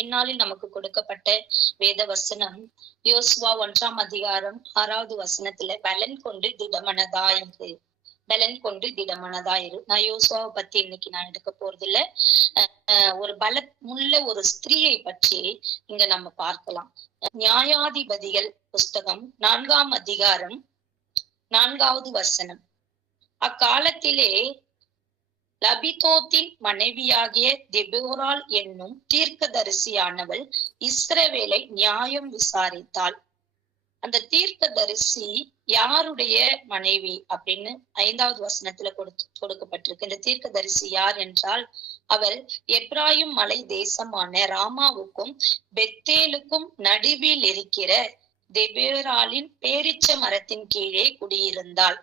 இந்நாளில் நமக்கு கொடுக்கப்பட்ட வேத வசனம் யோசுவா 1ஆம் அதிகாரம் 6வது வசனத்துல பலன் கொண்டு திடமனதாயிரு. பலன் கொண்டு திடமனதாயிரு. நான் யோசுவாவை பத்தி இன்னைக்கு நான் எடுக்க போறது இல்ல. ஒரு பலமுள்ள ஒரு ஸ்திரீயை பற்றி இங்க நம்ம பார்க்கலாம். நியாயாதிபதிகள் புஸ்தகம் 4ஆம் அதிகாரம் 4வது வசனம். அக்காலத்திலே லபிதோத்தின் மனைவியாகிய தெபோராள் என்னும் தீர்க்கதரிசியானவள் இஸ்ரவேலை நியாயம் விசாரித்தாள். அந்த தீர்க்கதரிசி யாருடைய மனைவி அப்படின்னு 5வது வசனத்துல கொடுக்கப்பட்டிருக்கு. இந்த தீர்க்கதரிசி யார் என்றால் அவள் எப்ராயிம் மலை தேசமான ராமாவுக்கும் பெத்தேலுக்கும் நடுவில் இருக்கிற தெபோராளின் பேரிச்ச மரத்தின் கீழே குடியிருந்தாள்.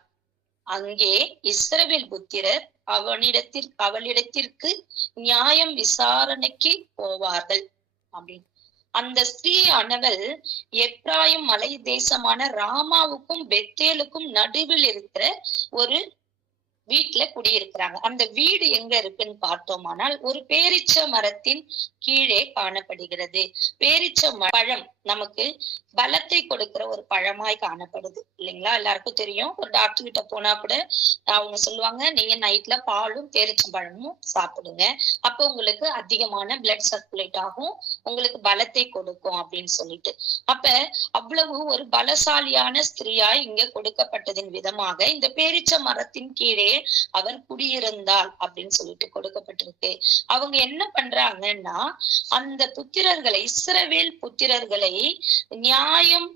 அங்கே இஸ்ரவேல் புத்திரர் அவளிடத்திற்கு நியாயம் விசாரணைக்கு போவார்கள் அப்படின்னு. அந்த ஸ்திரீயானவள் எப்ராயிம் மலை தேசமான ராமாவுக்கும் பெத்தேலுக்கும் நடுவில் இருக்கிற ஒரு வீட்டுல குடியிருக்கிறாங்க. அந்த வீடு எங்க இருக்குன்னு பார்த்தோமானால் ஒரு பேரிச்ச மரத்தின் கீழே காணப்படுகிறது. பேரிச்ச பழம் நமக்கு பலத்தை கொடுக்கிற ஒரு பழமாய் காணப்படுது இல்லைங்களா? எல்லாருக்கும் தெரியும். ஒரு டாக்டர் கிட்ட போனா கூட அவங்க சொல்லுவாங்க, நீங்க நைட்ல பாலும் பேரிச்சம் பழமும் சாப்பிடுங்க, அப்போ உங்களுக்கு அதிகமான பிளட் சர்க்குலேட் ஆகும், உங்களுக்கு பலத்தை கொடுக்கும் அப்படின்னு சொல்லிட்டு. அப்ப அவ்வளவு ஒரு பலசாலியான ஸ்திரீயாய் இங்க கொடுக்கப்பட்டதின் விதமாக இந்த பேரிச்ச மரத்தின் கீழே அவர் குடியிருந்தாள் அப்படின்னு சொல்லிட்டு கொடுக்கப்பட்டிருக்கு. அவங்க என்ன பண்றாங்கன்னா, அந்த புத்திரர்களை, இஸ்ரவேல் புத்திரர்களை நியாயம்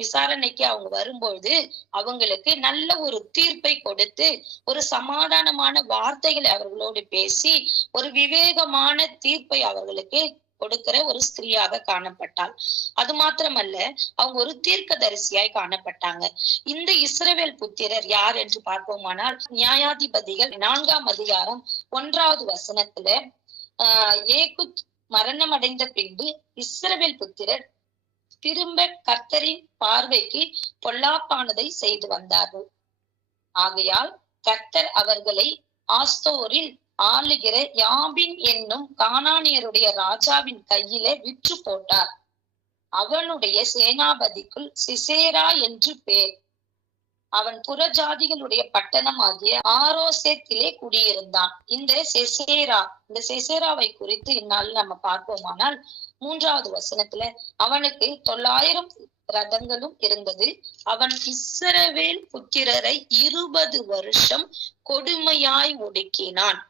விசாரணைக்கு அவங்க வரும்போது அவங்களுக்கு நல்ல ஒரு தீர்ப்பை கொடுத்து ஒரு சமாதானமான வார்த்தைகளை அவர்களோடு பேசி ஒரு விவேகமான தீர்ப்பை அவர்களுக்கு கொடுக்கிற ஒரு ஸ்திரீயாக காணப்பட்டாள். அது மாத்திரமல்ல, அவங்க ஒரு தீர்க்கதரிசியாய் காணப்பட்டாங்க. இந்த இஸ்ரவேல் புத்திரர் யார் என்று பார்ப்போமானால் நியாயாதிபதிகள் 4ஆம் அதிகாரம் 1வது வசனத்துல ஏகுத் மரணம் அடைந்த பின்பு இஸ்ரவேல் புத்திரர் திரும்ப கர்த்தரின் பார்வைக்கு பொல்லாப்பானதை செய்து வந்தார்கள். ஆகையால் கர்த்தர் அவர்களை ஆஸ்தோரில் ஆளுகிற யாபின் என்னும் கானானியருடைய ராஜாவின் கையிலே விற்று போட்டார். அவனுடைய சேனாபதிக்குள் சிசேரா என்று பேர். அவன் புறஜாதிகளுடைய பட்டணமாகிய ஆரோசேத்திலே குடியிருந்தான். இந்த செசேராவை குறித்து இந்நாள் நம்ம பார்ப்போமானால் 3வது வசனத்துல அவனுக்கு 900 ரதங்களும் இருந்தது. அவன் இஸ்ரவேல் புத்திரரை 20 வருஷம் கொடுமையாய் ஒடுக்கினான்.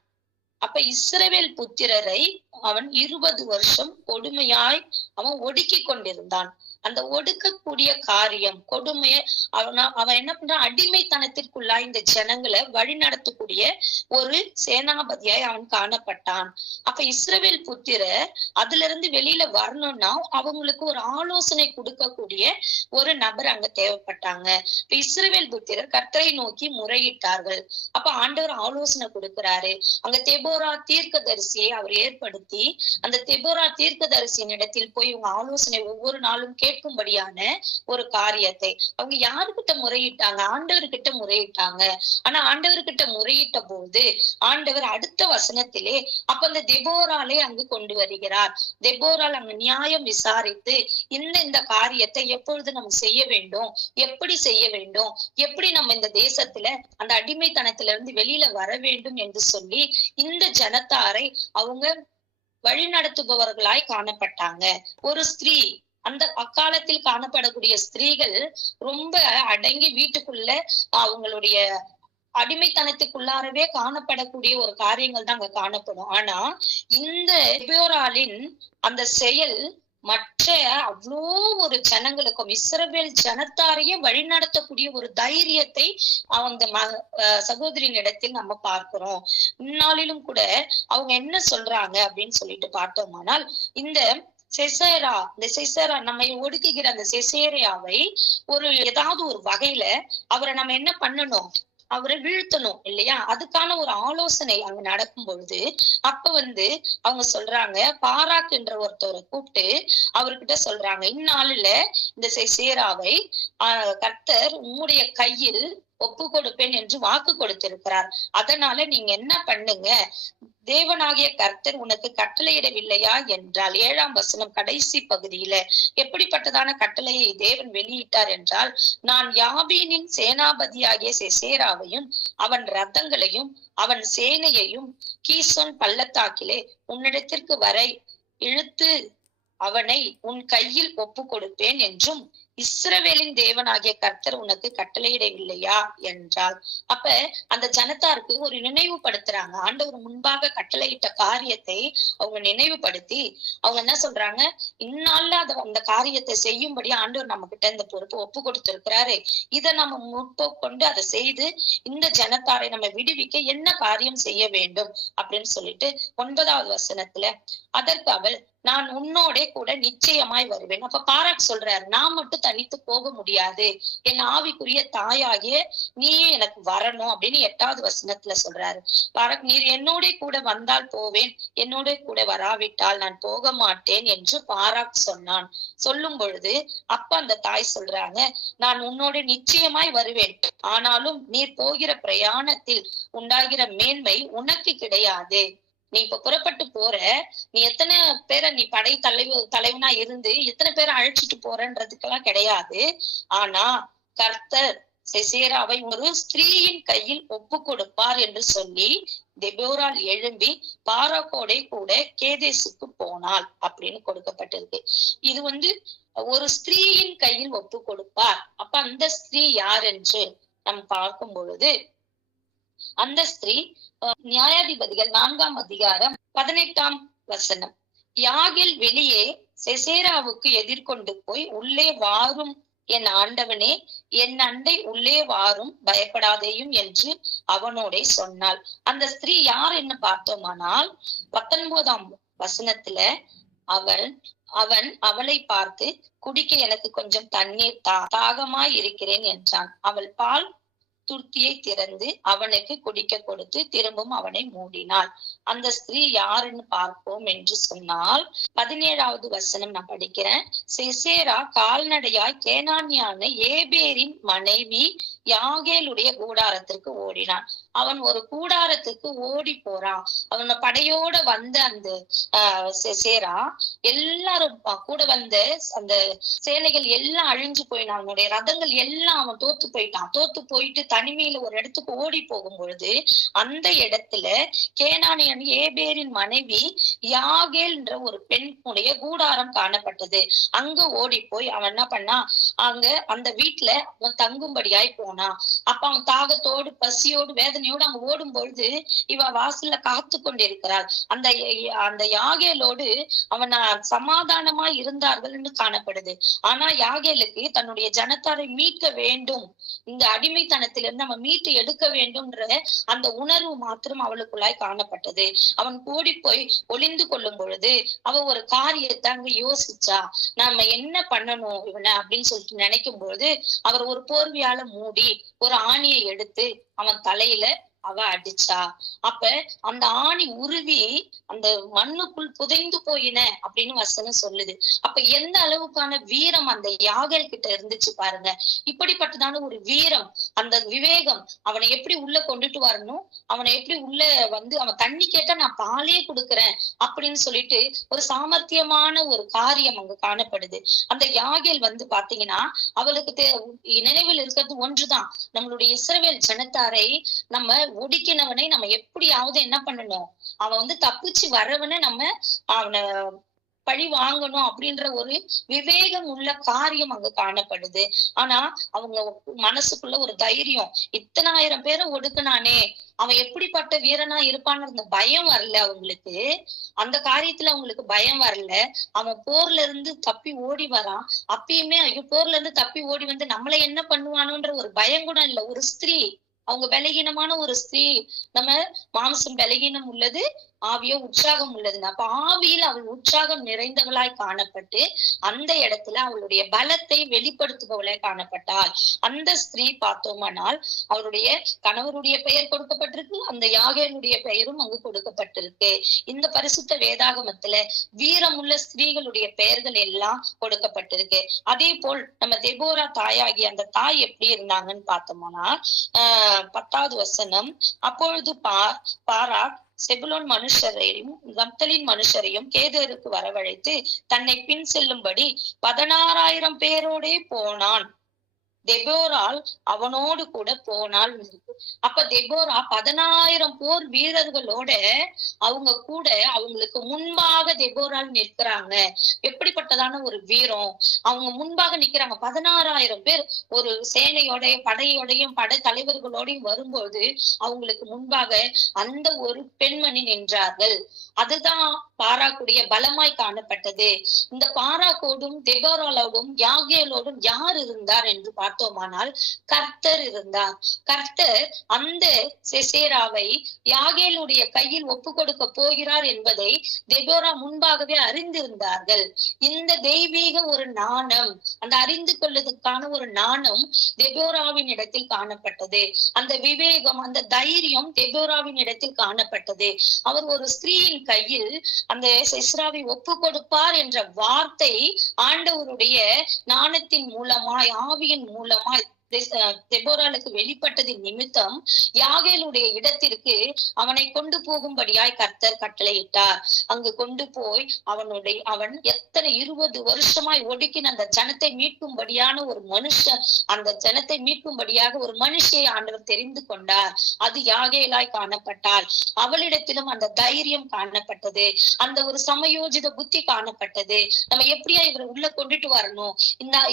அப்ப இஸ்ரவேல் புத்திரரை அவன் 20 வருஷம் கொடுமையாய் அவன் ஒடுக்கி கொண்டிருந்தான். அந்த ஒடுக்கக்கூடிய காரியம், கொடுமைய அவன் என்ன பண்றான், அடிமைத்தனத்திற்குள்ளாய் இந்த ஜனங்களை வழி நடத்தக்கூடிய ஒரு சேனாபதியாய் அவன் காணப்பட்டான். அப்ப இஸ்ரவேல் புத்திரர் அதுல இருந்து வெளியில வரணும்னா அவங்களுக்கு ஒரு ஆலோசனை கொடுக்கக்கூடிய ஒரு நபர் அங்க தேவைப்பட்டாங்க. இப்ப இஸ்ரவேல் புத்திரர் கர்த்தரை நோக்கி முறையிட்டார்கள். அப்ப ஆண்டவர் ஆலோசனை கொடுக்கிறாரு. அங்க தெபோரா தீர்க்கதரிசியை அவர் ஏற்படுத்தி அந்த தெபோரா தீர்க்கதரிசியின் இடத்தில் போய் இவங்க ஆலோசனை ஒவ்வொரு நாளும் கேட்கும்படியான ஒரு காரியத்தை அவங்க யாருக்கிட்ட முறையிட்டாங்க, ஆண்டவர்கிட்ட முறையிட்டாங்க. ஆனா ஆண்டவர்கிட்ட முறையிட்ட போது ஆண்டவர் அடுத்த வசனத்திலே அப்ப அந்த தெபோராலை அங்கு கொண்டு வருகிறார். தெபோரால் அங்க நியாயம் விசாரித்து இந்த காரியத்தை எப்பொழுது நம்ம செய்ய வேண்டும், எப்படி செய்ய வேண்டும், எப்படி நம்ம இந்த தேசத்துல அந்த அடிமைத்தனத்துல இருந்து வெளியில வர வேண்டும் என்று சொல்லி இந்த ஜனத்தாரை அவங்க வழி நடத்துபவர்களாய் காணப்பட்டாங்க. ஒரு ஸ்திரீ, அந்த அக்காலத்தில் காணப்படக்கூடிய ஸ்திரீகள் ரொம்ப அடங்கி வீட்டுக்குள்ள அவங்களுடைய அடிமைத்தனத்துக்குள்ளாரவே காணப்படக்கூடிய ஒரு காரியங்கள் தான் அங்க காணப்படும். ஆனா இந்த தெபோராளின் அந்த செயல் மற்ற அவ்வளோ ஒரு ஜனங்களுக்கும் இஸ்ரவேல் ஜனத்தாரையே வழிநடத்தக்கூடிய ஒரு தைரியத்தை அந்த சகோதரின் இடத்தில் நம்ம பார்க்கிறோம். இந்நாளிலும் கூட அவங்க என்ன சொல்றாங்க அப்படின்னு சொல்லிட்டு பார்த்தோமானால், இந்த செசேரா நம்மை ஒடுக்குகிற அந்த செசேரியாவை ஒரு ஏதாவது ஒரு வகையில அவரை நம்ம என்ன பண்ணணும், அவரை வீழ்த்தணும் இல்லையா? அதுக்கான ஒரு ஆலோசனை அங்க நடக்கும் பொழுது அப்ப அவங்க சொல்றாங்க, பாராக் என்ற ஒருத்தவரை கூப்பிட்டு அவர்கிட்ட சொல்றாங்க, இந்நாளில இந்த செசேராவை கர்த்தர் உம்முடைய கையில் ஒப்பு கொடுப்பேன் என்று வாக்கு கொடுத்திருக்கிறார். அதனால நீங்க என்ன பண்ணுங்க, தேவனாகிய கர்த்தர் உனக்கு கட்டளையிடவில்லையா என்றால் 7ஆம் வசனம் கடைசி பகுதியில எப்படிப்பட்டதான கட்டளையை தேவன் வெளியிட்டார் என்றால், நான் யாபீனின் சேனாபதியாகிய சிசேராவையும் அவன் ரதங்களையும் அவன் சேனையையும் கீசோன் பள்ளத்தாக்கிலே உன்னிடத்திற்கு வரை இழுத்து அவனை உன் கையில் ஒப்பு கொடுப்பேன் என்றும் இஸ்ரவேலின் தேவனாகிய கர்த்தர் உனக்கு கட்டளையிடவில்லையா என்றால். அப்ப அந்த ஜனத்தாருக்கு ஒரு நினைவுபடுத்துறாங்க. ஆண்டவர் முன்பாக கட்டளையிட்ட காரியத்தை அவங்க நினைவுபடுத்தி அவங்க என்ன சொல்றாங்க, இந்நாள்ல அந்த காரியத்தை செய்யும்படி ஆண்டவர் நம்ம கிட்ட இந்த பொறுப்பு ஒப்பு கொடுத்திருக்கிறாரு. இதை நம்ம முற்போக்கொண்டு அதை செய்து இந்த ஜனத்தாரை நம்ம விடுவிக்க என்ன காரியம் செய்ய வேண்டும் அப்படின்னு சொல்லிட்டு 9வது வசனத்துல, அதற்கு அவள் நான் உன்னோட கூட நிச்சயமாய் வருவேன். அப்ப பாராக் சொல்றாரு, நான் மட்டும் தனித்து போக முடியாது, என் ஆவிக்குரிய தாயாகிய நீயும் எனக்கு வரணும் அப்படின்னு 8வது வசனத்துல சொல்றாரு. பாராக், நீர் என்னோட கூட வந்தால் போவேன், என்னோட கூட வராவிட்டால் நான் போக மாட்டேன் என்று பாராக் சொன்னான். சொல்லும் பொழுது அப்ப அந்த தாய் சொல்றாங்க, நான் உன்னோட நிச்சயமாய் வருவேன், ஆனாலும் நீர் போகிற பிரயாணத்தில் உண்டாகிற மேன்மை உனக்கு கிடையாது. நீ இப்ப புறப்பட்டு போற, நீ எத்தனை பேரை நீ படை தலைவனா இருந்து எத்தனை பேரை அழைச்சிட்டு போறன்றதுக்கெல்லாம் கிடையாது. ஆனா கர்த்தர் சிசேராவை ஒரு ஸ்திரீயின் கையில் ஒப்பு கொடுப்பார் என்று சொல்லி தெபோராள் எழும்பி பாராக்கோட கூட கேதேசுக்கு போனாள் அப்படின்னு கொடுக்கப்பட்டிருக்கு. இது ஒரு ஸ்திரீயின் கையில் ஒப்பு கொடுப்பார். அப்ப அந்த ஸ்திரீ யார் என்று நம்ம பார்க்கும் பொழுது, அந்த ஸ்திரீ நியாயாதிபதிகள் 4ஆம் அதிகாரம் 18ஆம் வசனம், யாகேல் வெளியே சிசேராவுக்கு எதிர்கொண்டு போய், உள்ளே வாரும் என் ஆண்டவனே, என் அண்டை உள்ளே வாரும், பயப்படாதேயும் என்று அவனோட சொன்னாள். அந்த ஸ்திரீ யார் என்று பார்த்தோமானால் 19ஆம் வசனத்துல அவன் அவளை பார்த்து, குடிக்க எனக்கு கொஞ்சம் தண்ணீர் தாகமாய் இருக்கிறேன் என்றான். அவள் பால் துர்த்தியை திறந்து அவனுக்கு குடிக்க கொடுத்து திரும்பவும் அவனை மூடினாள். அந்த ஸ்திரீ யாருன்னு பார்ப்போம் என்று சொன்னால் 17வது வசனம் நான் படிக்கிறேன். சிசேரா கால்நடையாய் கேனானியான ஏபேரின் மனைவி யாகேலுடைய கூடாரத்திற்கு ஓடினான். அவன் ஒரு கூடாரத்துக்கு ஓடி போறான். அவன படையோட வந்த அந்த சிசேரா எல்லாரும் கூட வந்த அந்த சேனைகள் எல்லாம் அழிஞ்சு போயினான். அவனுடைய ரதங்கள் எல்லாம் அவன் தோத்து போயிட்டு தனிமையில ஒரு இடத்துக்கு ஓடி போகும் பொழுது அந்த இடத்துல கேனானியன் ஏபேரின் மனைவி யாகேல் என்ற ஒரு பெண்ணுடைய கூடாரம் காணப்பட்டது. அங்க ஓடி போய் அவன் என்ன பண்ணா, அங்க அந்த வீட்டுல அவன் தங்கும்படியாய் போனான். அப்ப அவன் தாகத்தோடு பசியோடு வேதனையோடு அங்க ஓடும் பொழுது இவ வாசல்ல காத்து கொண்டிருக்கிறாள். அந்த யாகேலோடு அவன் சமாதானமா இருந்தார்கள் என்று காணப்படுது. ஆனா யாகேலுக்கு தன்னுடைய ஜனத்தாரை மீட்க வேண்டும், இந்த அடிமைத்தனத்திலிருந்து நம்ம மீட்டு எடுக்க வேண்டும்ன்ற அந்த உணர்வு மாத்திரம் அவளுக்குள்ளாய் காணப்பட்டது. அவன் கூடி போய் ஒளிந்து கொள்ளும் பொழுது அவ ஒரு காரியத்தை அங்க யோசிச்சா, நாம என்ன பண்ணணும் இவனை அப்படின்னு சொல்லிட்டு நினைக்கும் பொழுது அவர் ஒரு போர்வையால மூடி ஒரு ஆணியை எடுத்து அவன் தலையில அவ அடிச்சா. அப்ப அந்த ஆணி உருவி அந்த மண்ணுக்குள் புதைந்து போயின அப்படின்னு வசனம் சொல்லுது. அப்ப எந்த அளவுக்கான வீரம் அந்த யாகேல் கிட்ட இருந்துச்சு பாருங்க. இப்படிப்பட்டதான ஒரு வீரம், அந்த விவேகம், அவனை எப்படி உள்ள கொண்டுட்டு வரணும், அவனை எப்படி உள்ள அவன் தண்ணி கேட்டா நான் பாலே கொடுக்குறேன் அப்படின்னு சொல்லிட்டு ஒரு சாமர்த்தியமான ஒரு காரியம் அங்க காணப்படுது. அந்த யாகேல் பாத்தீங்கன்னா அவளுக்கு நினைவில் இருக்கிறது ஒன்றுதான், நம்மளுடைய இஸ்ரவேல் ஜனத்தாரை நம்ம ஒடுக்கினவனை நம்ம எப்படியாவது என்ன பண்ணணும், அவன் தப்பிச்சு வரவனை நம்ம அவனை பழி வாங்கணும் அப்படின்ற ஒரு விவேகம் உள்ள காரியம் அங்க காணப்படுது. ஆனா அவங்க மனசுக்குள்ள ஒரு தைரியம், இத்தனை 1000 பேரை ஒடுக்குனானே அவன் எப்படிப்பட்ட வீரனா இருப்பான்னு அந்த பயம் வரல அவங்களுக்கு. அந்த காரியத்துல அவங்களுக்கு பயம் வரல. அவன் போர்ல இருந்து தப்பி ஓடி வரான். அப்பயுமே ஐயோ போர்ல இருந்து தப்பி ஓடி நம்மளை என்ன பண்ணுவானோன்ற ஒரு பயம் கூட இல்ல. ஒரு ஸ்திரீ, அவங்க பலகீனமான ஒரு ஸ்திரீ, நம்ம மாம்சம் பலகீனம் உள்ளது, ஆவியோ உற்சாகம் உள்ளதுன்னா, அப்ப ஆவியில் அவள் உற்சாகம் நிறைந்தவளாய் காணப்பட்டு அந்த இடத்துல அவளுடைய பலத்தை வெளிப்படுத்துபவளாய் காணப்பட்டாள். அந்த ஸ்திரீ பார்த்தோமானால் அவருடைய கணவருடைய பெயர் கொடுக்கப்பட்டிருக்கு, அந்த யாகேலுடைய பெயரும் அங்கு கொடுக்கப்பட்டிருக்கு. இந்த பரிசுத்த வேதாகமத்துல வீரமுள்ள ஸ்திரீகளுடைய பெயர்கள் எல்லாம் கொடுக்கப்பட்டிருக்கு. அதே போல் நம்ம தெபோரா தாயாகி அந்த தாய் எப்படி இருந்தாங்கன்னு பார்த்தோம்னா 10வது வசனம், அப்பொழுது பாராக் செபுலோன் மனுஷரையும் நப்தலின் மனுஷரையும் கேதேருக்கு வரவழைத்து தன்னை பின் செல்லும்படி 16,000 பேரோடே போனான். தெபோரால் அவனோடு கூட போனாள். அப்ப தெபோரா 16,000 போர் வீரர்களோட அவங்க கூட அவங்களுக்கு முன்பாக தெபோரால் நிற்கிறாங்க. எப்படிப்பட்டதான ஒரு வீரம்! அவங்க முன்பாக நிக்கிறாங்க. 16,000 பேர் ஒரு சேனையோட படையோடையும் படை தலைவர்களோடையும் வரும்போது அவங்களுக்கு முன்பாக அந்த ஒரு பெண்மணி நின்றார்கள். அதுதான் பாராக்குடைய பலமாய் காணப்பட்டது. இந்த பாராக்கோடும் தெபோராலோடும் யாகேலோடும் யார் இருந்தார் என்று பார்த்தோமானால் கர்த்தர் இருந்தார். கர்த்தர் அந்த சிசேராவை யாகேலுடைய கையில் ஒப்பு கொடுக்க போகிறார் என்பதை தெபோரா முன்பாகவே அறிந்திருந்தார்கள். இந்த தெய்வீக ஒரு நாணம், அந்த அறிந்து கொள்வதற்கான ஒரு நாணம் தெபோராவின் இடத்தில் காணப்பட்டது. அந்த விவேகம், அந்த தைரியம் தெபோராவின் இடத்தில் காணப்பட்டது. அவர் ஒரு ஸ்திரீயின் கையில் அந்த சிஸ்ராவை ஒப்பு கொடுப்பார் என்ற வார்த்தை ஆண்டவருடைய ஞானத்தின் மூலமாய், ஆவியின் மூலமாய் தெபோராளுக்கு வெளிப்பட்டதின் நிமித்தம் யாகேலுடைய இடத்திற்கு அவனை கொண்டு போகும்படியாய் கர்த்தர் கட்டளையிட்டார். அங்கு கொண்டு போய் அவன் எத்தனை 20 வருஷமாய் ஒடுக்கின அந்த ஜனத்தை மீட்கும்படியான ஒரு மனுஷன், அந்த ஜனத்தை மீட்கும்படியாக ஒரு மனுஷியை ஆண்டவர் தெரிந்து கொண்டார். அது யாகேலாய் காணப்பட்டாள். அவளிடத்திலும் அந்த தைரியம் காணப்பட்டது, அந்த ஒரு சமயோஜித புத்தி காணப்பட்டது. நம்ம எப்படியா இவரை உள்ள கொண்டுட்டு வரணும்,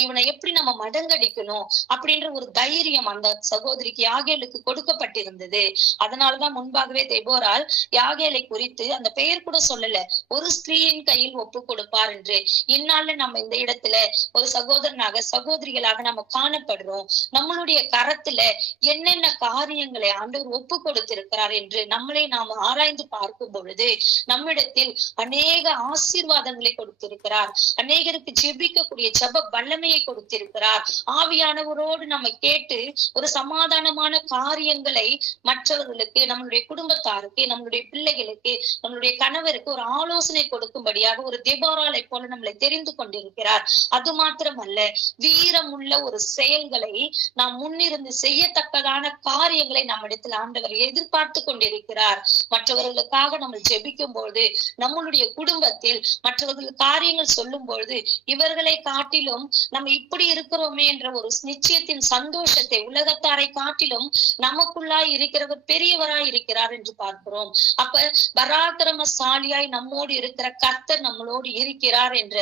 இவனை எப்படி நம்ம மடங்கடிக்கணும் அப்படின்ற ஒரு தைரியம் அந்த சகோதரிக்கு யாகேலுக்கு கொடுக்கப்பட்டிருந்தது. அதனாலதான் முன்பாகவே தெபோரால் யாகேலை குறித்து அந்த பெயர் கூட சொல்லல, ஒரு ஸ்திரீயின் கையில் ஒப்பு கொடுப்பார் என்று. இந்நாள்ல நம்ம இந்த இடத்துல ஒரு சகோதரனாக சகோதரிகளாக நம்ம காணப்படுறோம். நம்மளுடைய கரத்துல என்னென்ன காரியங்களை ஆண்டவர் ஒப்பு கொடுத்திருக்கிறார் என்று நம்மளை நாம் ஆராய்ந்து பார்க்கும் பொழுது நம்மிடத்தில் அநேக ஆசீர்வாதங்களை கொடுத்திருக்கிறார். அநேகருக்கு ஜெபிக்கக்கூடிய ஜெப வல்லமையை கொடுத்திருக்கிறார். ஆவியானவரோடு நம்ம கேட்டு ஒரு சமாதானமான காரியங்களை மற்றவர்களுக்கு, நம்மளுடைய குடும்பத்தாருக்கு, நம்மளுடைய பிள்ளைகளுக்கு, நம்மளுடைய கணவருக்கு ஒரு ஆலோசனை கொடுக்கும்படியாக ஒரு தெபோராளை போல நம்மளை தெரிந்து கொண்டிருக்கிறார். அது மாத்திரமல்ல, வீரமுள்ள ஒரு செயல்களை நாம் முன்னிருந்து செய்யத்தக்கதான காரியங்களை நம்மிடத்தில் ஆண்டவர் எதிர்பார்த்து கொண்டிருக்கிறார். மற்றவர்களுக்காக நம்ம ஜெபிக்கும் பொழுது, நம்மளுடைய குடும்பத்தில் மற்றவர்கள் காரியங்கள் சொல்லும் பொழுது, இவர்களை காட்டிலும் நம்ம இப்படி இருக்கிறோமே என்ற ஒரு நிச்சயத்தின் சந்தோஷத்தை உலகத்தாரை காட்டிலும் நமக்குள்ளாய் இருக்கிறவர் பெரியவராய் இருக்கிறார் என்று பார்க்கிறோம். அப்ப பராக்கிரமசாலியாய் நம்மோடு இருக்கிற கர்த்தர் நம்மளோடு இருக்கிறார் என்ற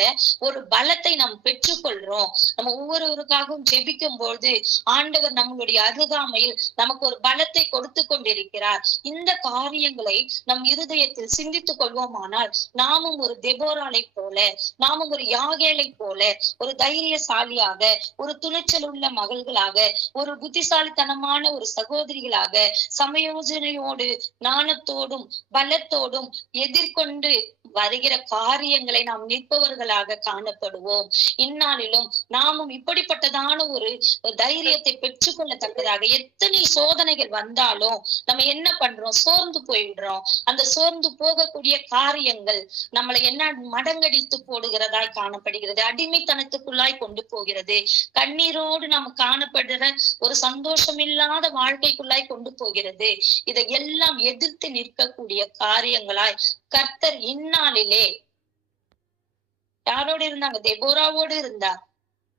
ஒரு பலத்தை நாம் பெற்றுக்கொள்றோம். நம்ம ஒவ்வொருவருக்காகவும் ஜெபிக்கும் பொழுது ஆண்டவர் நம்மளுடைய அருகாமையில் நமக்கு ஒரு பலத்தை கொடுத்து கொண்டிருக்கிறார். இந்த காரியங்களை நம் இருதயத்தில் சிந்தித்துக் கொள்வோமானால் நாமும் ஒரு தெபோராளை போல, நாமும் ஒரு யாகேலை போல ஒரு தைரியசாலியாக, ஒரு துணிச்சல் உள்ள மகள்களாக, ஒரு புத்திசாலித்தனமான ஒரு சகோதரிகளாக, சமயோஜனையோடு ஞானத்தோடும் பலத்தோடும் எதிர்கொண்டு வருகிற காரியங்களை நாம் நிற்பவர்களாக காணப்படுவோம். இந்நாளிலும் நாமும் இப்படிப்பட்டதான ஒரு தைரியத்தை பெற்றுக்கொள்ளத்தக்கதாக எத்தனை சோதனைகள் வந்தாலும் நம்ம என்ன பண்றோம்? சோர்ந்து போயிடுறோம். அந்த சோர்ந்து போகக்கூடிய காரியங்கள் நம்மளை என்ன மடங்கடித்து போடுகிறதாய் காணப்படுகிறது, அடிமைத்தனத்துக்குள்ளாய் கொண்டு போகிறது, கண்ணீரோடு நம்ம காணப்படுற ஒரு சந்தோஷமில்லாத வாழ்க்கைக்குள்ளாய் கொண்டு போகிறது. இதையெல்லாம் எதிர்த்து நிற்கக்கூடிய காரியங்களாய் கர்த்தர் இந்நாளிலே யாரோடு இருந்தாங்க? தெபோராவோடு இருந்தார்,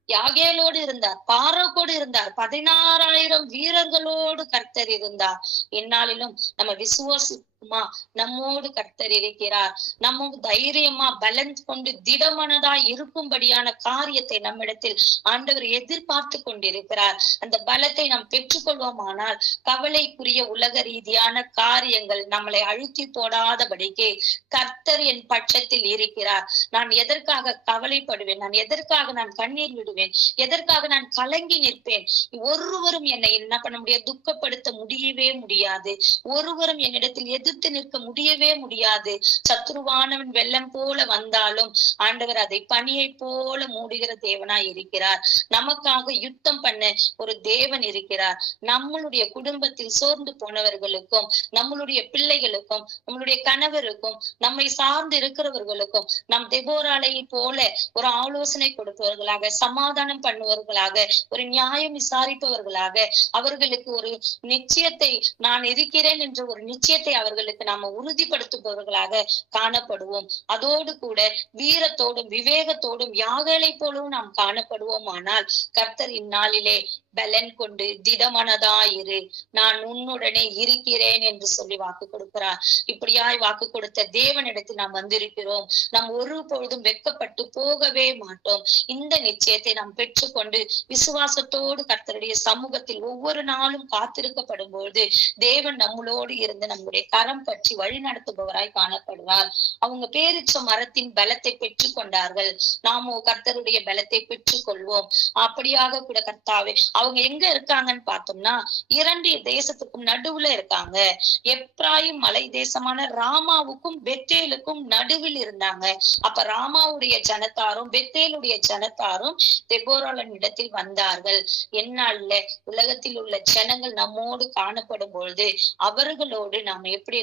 யாகேலோடு இருந்தார், பாராக்கோடு இருந்தார், 16,000 வீரர்களோடு கர்த்தர் இருந்தார். இந்நாளிலும் நம்ம விசுவாசிக்குமா நம்மோடு கர்த்தர் இருக்கிறார். நம்ம தைரியமா பலன் கொண்டு திடமனதா இருக்கும்படியான காரியத்தை நம்மிடத்தில் ஆண்டவர் எதிர்பார்த்து கொண்டிருக்கிறார். அந்த பலத்தை நாம் பெற்றுக்கொள்வோமானால் கவலைக்குரிய உலக ரீதியான காரியங்கள் நம்மளை அழுத்தி போடாதபடிக்கு கர்த்தர் என் பட்சத்தில் இருக்கிறார். நான் எதற்காக கவலைப்படுவேன்? நான் எதற்காக நான் கண்ணீர் விடுவேன்? எதற்காக நான் கலங்கி நிற்பேன்? ஒருவரும் என்னை என்ன பண்ண முடியாது, துக்கப்படுத்த முடியவே முடியாது. ஒருவரும் என்னிடத்தில் எதிர்த்து நிற்க முடியவே முடியாது. சத்துருவானவன் வெள்ளம் போல வந்தாலும் ஆண்டவர் அதை பனியை போல மூடுகிற தேவனாய் இருக்கிறார். நமக்காக யுத்தம் பண்ண ஒரு தேவன் இருக்கிறார். நம்மளுடைய குடும்பத்தில் சோர்ந்து போனவர்களுக்கும், நம்மளுடைய பிள்ளைகளுக்கும், நம்மளுடைய கணவருக்கும், நம்மை சார்ந்து இருக்கிறவர்களுக்கும் நம் தெபோராளை போல ஒரு ஆலோசனை கொடுப்பவர்களாக, சமாதானம் பண்ணுவவர்களாக, ஒரு நியாயம் விசாரிப்பவர்களாக, அவர்களுக்கு ஒரு நிச்சயத்தை, நான் இருக்கிறேன் என்ற ஒரு நிச்சயத்தை அவர்களுக்கு நாம உறுதிப்படுத்துபவர்களாக காணப்படுவோம். அதோடு கூட வீரத்தோடும் விவேகத்தோடும் யாகலை போலவும் நாம் காணப்படுவோம். ஆனால் கர்த்தர் இந்நாளிலே பலன் கொண்டு திடமனதாயிரு, நான் உன்னுடனே இருக்கிறேன் என்று சொல்லி வாக்கு கொடுக்கிறார். இப்படியாய் வாக்கு கொடுத்த தேவனிடத்தில் நாம் வந்திருக்கிறோம். நாம் ஒரு பொழுதும் வெட்கப்பட்டு போகவே மாட்டோம். இந்த நிச்சயத்தை நாம் பெற்றுக்கொண்டு விசுவாசத்தோடு கர்த்தருடைய சமூகத்தில் ஒவ்வொரு நாளும் காத்திருக்கப்படும் பொழுது தேவன் நம்மளோடு இருந்து நம்முடைய கரம் பற்றி வழி நடத்துபவராய் காணப்படுவார். அவங்க பேரிச்ச மரத்தின் பலத்தை பெற்றுக் கொண்டார்கள். நாமோ கர்த்தருடைய பலத்தை பெற்றுக் கொள்வோம். அப்படியாக கூட கர்த்தாவே, அவங்க எங்க இருக்காங்கன்னு பார்த்தோம்னா, 2 தேசத்துக்கும் நடுவுல இருக்காங்க. எப்ராயிம் மலை தேசமான ராமாவுக்கும் பெத்தேலுக்கும் நடுவில் இருந்தாங்க. அப்ப ராமாவுடைய ஜனத்தாரும் பெத்தேலுடைய ஜனத்தாரும் தெபோராளின் இடத்தில் வந்தார்கள். என்னால உலகத்தில் உள்ள ஜனங்கள் நம்மோடு காணப்படும் பொழுது அவர்களோடு நாம் எப்படி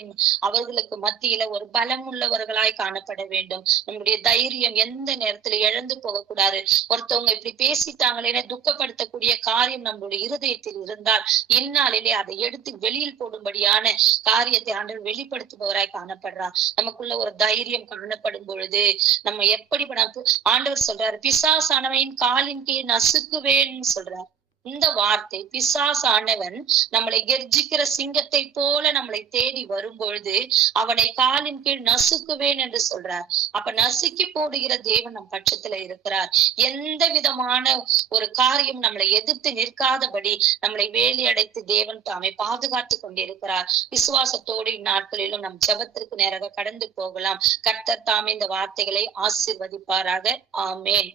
அவர்களுக்கு மத்தியில ஒரு பலம் உள்ளவர்களாய் காணப்பட வேண்டும். நம்முடைய தைரியம் எந்த நேரத்துல இழந்து போகக்கூடாது. ஒருத்தவங்க இப்படி பேசிட்டாங்களே துக்கப்படுத்தக்கூடிய காரியம் நம்மளுடைய இருதயத்தில் இருந்தால் இந்நாளிலே அதை எடுத்து வெளியில் போடும்படியான காரியத்தை ஆண்டவர் வெளிப்படுத்துபவராய் காணப்படுறார். நமக்குள்ள ஒரு தைரியம் காணப்படும் பொழுது நம்ம எப்படி ஆண்டவர் சொல்றாரு, பிசாசானவன் காலின் கீழ் நசுக்குவேன்னு சொல்றார். இந்த வார்த்தை, பிசாசானவன் நம்மளை கெர்ஜிக்கிற சிங்கத்தை போல நம்மளை தேடி வரும் பொழுது அவனை காலின் கீழ் நசுக்குவேன் என்று சொல்றார். அப்ப நசுக்கி போடுகிற தேவன் நம் பட்சத்துல இருக்கிறார். எந்த விதமான ஒரு காரியம் நம்மளை எதிர்த்து நிற்காதபடி நம்மளை வேலி அடைத்து தேவன் தாமே பாதுகாத்து கொண்டிருக்கிறார். விசுவாசத்தோடு இந்நாட்களிலும் நம் ஜெபத்திற்கு நேராக கடந்து போகலாம். கர்த்தர் தாமே இந்த வார்த்தைகளை ஆசீர்வதிப்பாராக. ஆமேன்.